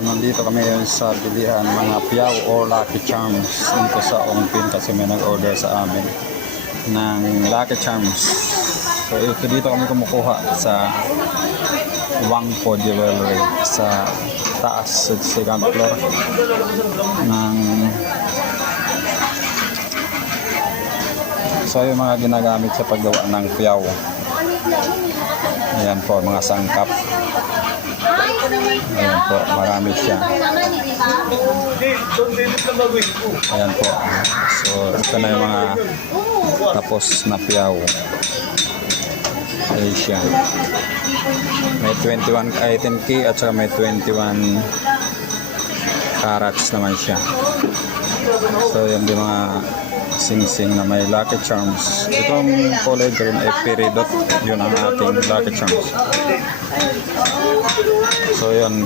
nandito kami sa bilihan mga piyaw or Lucky Charms dito sa Ongpin kasi may nag-order sa amin ng Lucky Charms. So ito dito kami kumukuha sa Wangpo Jewelry sa taas sa second floor ng so yung mga ginagamit sa paggawa ng piyaw. Ayan po mga sangkap. Ayan po, marami siya. Ayan po. So, ito na yung mga tapos na piyaw. Ayan siya. May 21 item key at saka may 21 carats naman siya. So, yan yung mga sing-sing na may Lucky Charms. Itong kulay green ay peridot. Yun ang ating Lucky Charms. So, yun.